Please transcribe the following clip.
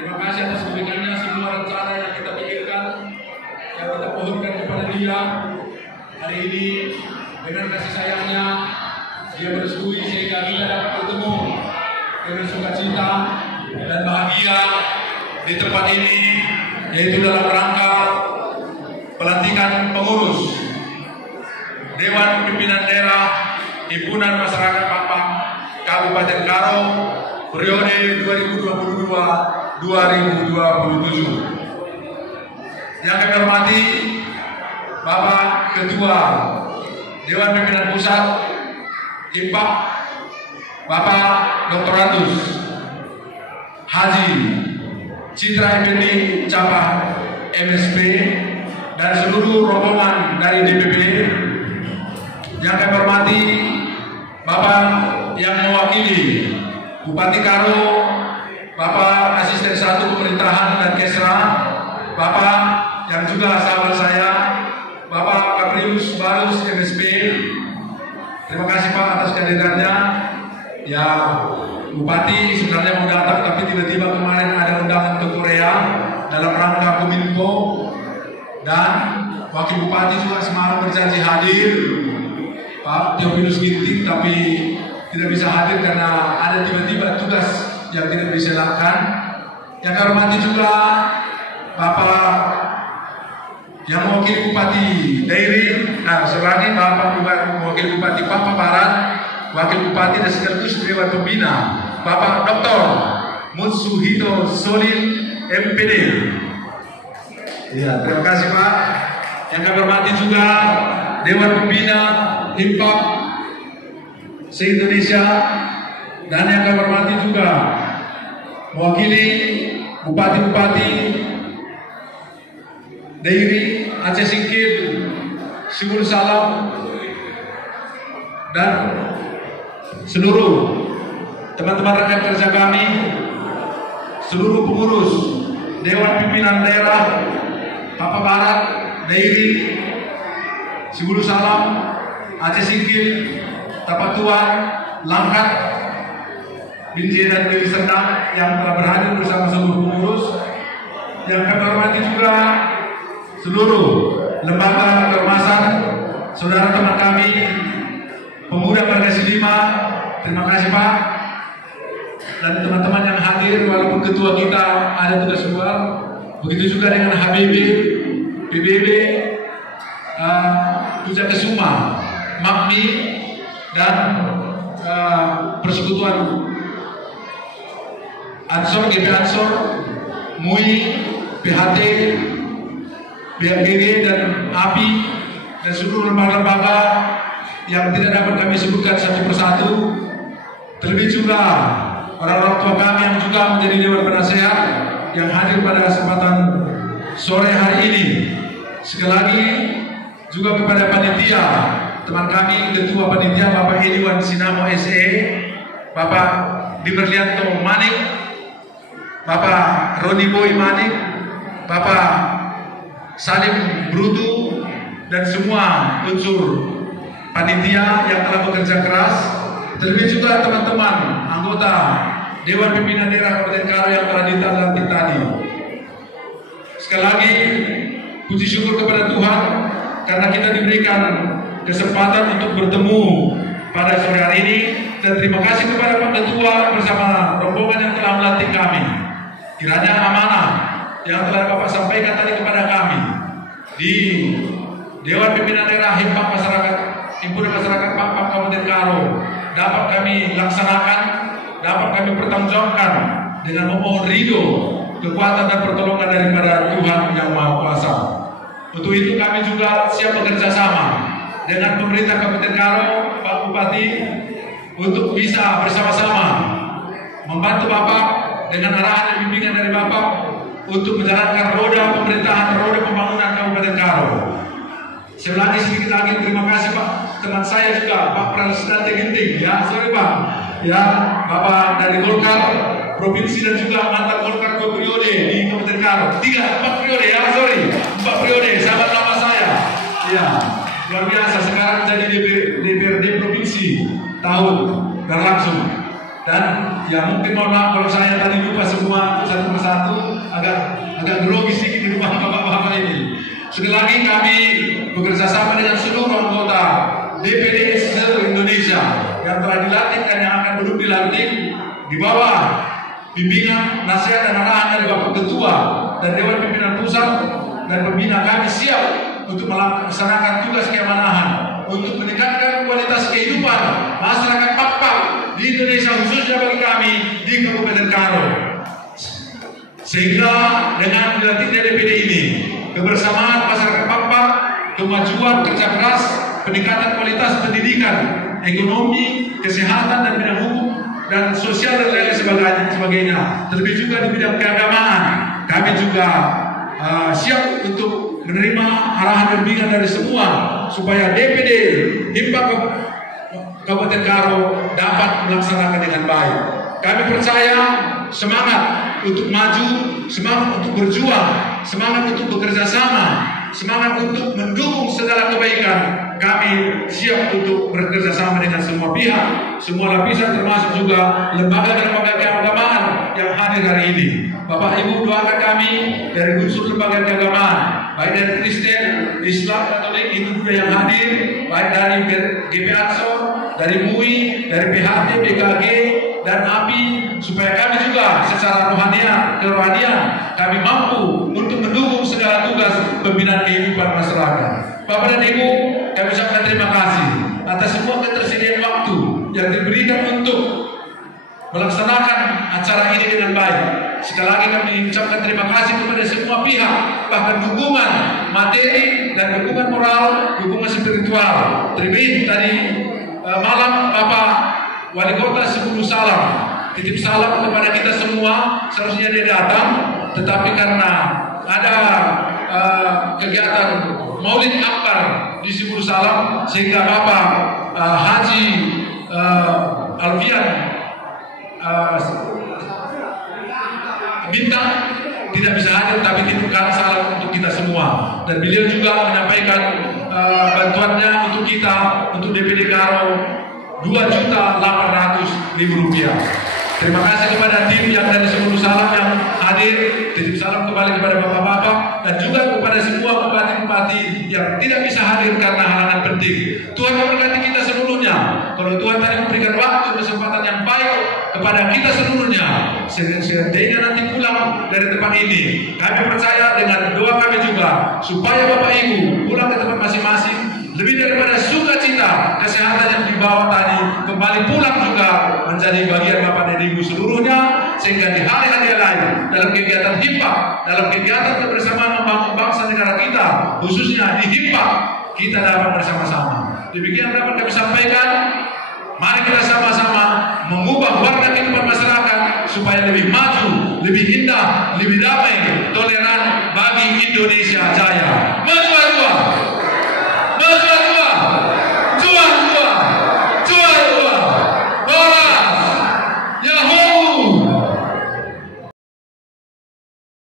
Terima kasih atas kebaikannya, semua rencana yang kita pikirkan, yang kita pohonkan kepada Dia. Hari ini dengan kasih sayangnya Dia bersetuju sehingga kita dapat bertemu dengan sukacita dan bahagia di tempat ini, yaitu dalam rangka pelantikan pengurus Dewan Pimpinan Daerah Himpunan Masyarakat Papak Kabupaten Karo periode 2022-2027. Yang kami hormati Bapak Ketua Dewan Pimpinan Pusat IMPAK, Bapak Dr. Ratus Haji Citra Effendi Cabang MSP dan seluruh rombongan dari DPP. Yang kami hormati Bapak yang mewakili Bupati Karo, Bapak Asisten 1 Pemerintahan dan Kesra, Bapak yang juga sahabat saya, Bapak Kaprius Barus MSP. Terima kasih Pak atas kehadirannya. Ya, Bupati sebenarnya mau datang tapi tiba-tiba kemarin ada undangan ke Korea dalam rangka Kominfo, dan Wakil Bupati juga semalam berjanji hadir, Pak Theophilus Ginting, tapi tidak bisa hadir karena ada tiba-tiba tugas yang tidak bisa dilakukan. Yang kami hormati juga Bapak yang mewakili Bupati Dairi, sebagai Bapak mewakili Bupati Papua Barat, Wakil Bupati dan sekaligus Dewan Pembina Bapak Dr. Mutsuhito Solin MPD. Ya, terima kasih Pak. Yang kami hormati juga Dewan Pembina IMPAK se-Indonesia, dan yang kami hormati juga mewakili Bupati-Bupati Dairi, Aceh Singkil, Sumur Salam, dan seluruh teman-teman rekan kerja kami, seluruh pengurus Dewan Pimpinan Daerah Papua Barat, Dairi, Sumur Salam, Aceh Singkil, Tapatuan, Langkat, Binjai dan Deli Serdang yang telah berhadir bersama seluruh pengurus. Yang kami hormati juga seluruh lembaga keormasan, saudara teman kami, pemuda Margasi 5, terima kasih Pak. Dan teman-teman yang hadir, walaupun ketua kita ada tugas luar, begitu juga dengan HBB, PBB, Puja Kesuma, MAPMI, dan Persekutuan Ansor, GP Ansor, MUI, PHT, BMGG, dan API, dan seluruh lembaga-lembaga yang tidak dapat kami sebutkan satu persatu. Terlebih juga orang-orang tua kami yang juga menjadi Dewan Penasehat yang hadir pada kesempatan sore hari ini. Sekali lagi juga kepada panitia, teman kami Ketua Panitia Bapak Ediwan Sinamo SE, Bapak Diberlianto Manik, Bapak Roni Boy Manik, Bapak Salim Brutu, dan semua unsur panitia yang telah bekerja keras. Terlebih juga teman-teman anggota Dewan Pimpinan Daerah Kabupaten Karo yang telah dilantik tadi. Sekali lagi puji syukur kepada Tuhan karena kita diberikan kesempatan untuk bertemu pada sore hari ini, dan terima kasih kepada Pak Ketua bersama rombongan yang telah melantik kami. Kiranya amanah yang telah Bapak sampaikan tadi kepada kami di Dewan Pimpinan Daerah Himpunan Masyarakat Papak Kabupaten Karo dapat kami laksanakan, dapat kami pertanggungjawabkan dengan memohon ridho, kekuatan dan pertolongan daripada Tuhan Yang Maha Kuasa. Untuk itu kami juga siap bekerja sama dengan pemerintah Kabupaten Karo, Pak Bupati, untuk bisa bersama-sama membantu Bapak dengan arahan dan bimbingan dari Bapak untuk menjalankan roda pemerintahan, roda pembangunan Kabupaten Karo. Sekali lagi sedikit lagi terima kasih Pak, teman saya juga Pak Prasetya Ginting, ya sorry Pak, ya Bapak dari Golkar Provinsi dan juga mantan Golkar 2 periode di Kabupaten Karo, 4 periode ya sorry, 4 periode sahabat lama saya, ya luar biasa. Sekarang jadi DPRD Provinsi tahun berlangsung. Dan ya mungkin mohon maaf kalau saya tadi lupa semua satu persatu, di bawah bimbingan, nasihat dan arahan dari Bapak Ketua dan Dewan Pimpinan Pusat dan pembina, kami siap untuk melaksanakan tugas keamanahan untuk meningkatkan kualitas kehidupan masyarakat Pakpak di Indonesia, khususnya bagi kami di Kabupaten Karo. Sehingga dengan dilantiknya DPD ini, kebersamaan masyarakat Pakpak, kemajuan kerja keras, peningkatan kualitas pendidikan, ekonomi, kesehatan dan bidang hukum dan sosial dan lain sebagainya, terlebih juga di bidang keagamaan, kami juga siap untuk menerima arahan dan bimbingan dari semua supaya DPD Himpak Kabupaten Karo dapat melaksanakan dengan baik. Kami percaya semangat untuk maju, semangat untuk berjuang, semangat untuk bekerja sama, semangat untuk mendukung segala kebaikan. Kami siap untuk bekerja sama dengan semua pihak, semua lapisan, termasuk juga lembaga-lembaga keagamaan yang hadir hari ini. Bapak Ibu doakan kami dari unsur lembaga keagamaan, baik dari Kristen, Islam, Katolik, Hindu, Buddha yang hadir, baik dari GP Ansor, dari MUI, dari PHT, BKG, dan API, supaya kami juga secara kerohanian kami mampu untuk mendukung segala tugas pembinaan kehidupan masyarakat. Bapak dan Ibu, kami ucapkan terima kasih atas semua ketersediaan waktu yang diberikan untuk melaksanakan acara ini dengan baik. Sekali lagi kami ucapkan terima kasih kepada semua pihak, bahkan dukungan materi dan dukungan moral, dukungan spiritual. Terlebih tadi malam Bapak Wali Kota Sebulu Salam titip salam kepada kita semua. Seharusnya dia datang, tetapi karena ada kegiatan Maulid Akbar di Sebulu Salam, sehingga Bapak Haji Alfian Bintang tidak bisa hadir, tapi titipkan salam untuk kita semua. Dan beliau juga menyampaikan bantuannya untuk kita, untuk DPD Karo, Rp2.800.000. Terima kasih kepada tim yang dari Sebulu Salam yang hadir. Titip salam kembali kepada bapak-bapak dan juga kepada semua bupati-bupati yang tidak bisa hadir karena halangan penting. Tuhan memberkati kita seluruhnya. Kalau Tuhan tadi memberikan waktu kesempatan yang baik kepada kita seluruhnya, sehingga nanti pulang dari tempat ini, kami percaya dengan doa kami juga supaya Bapak Ibu pulang ke tempat masing-masing lebih daripada sukacita kesehatan yang dibawa tadi, kembali pulang juga menjadi bagian Bapak dan Ibu seluruhnya, sehingga di hari-hari lain dalam kegiatan Himpak, dalam kegiatan kebersamaan membangun bangsa negara kita, khususnya di Himpak, kita dapat bersama-sama. Demikian dapat kami sampaikan. Mari kita sama-sama mengubah warna kehidupan masyarakat supaya lebih maju, lebih indah, lebih damai, toleran bagi Indonesia Jaya.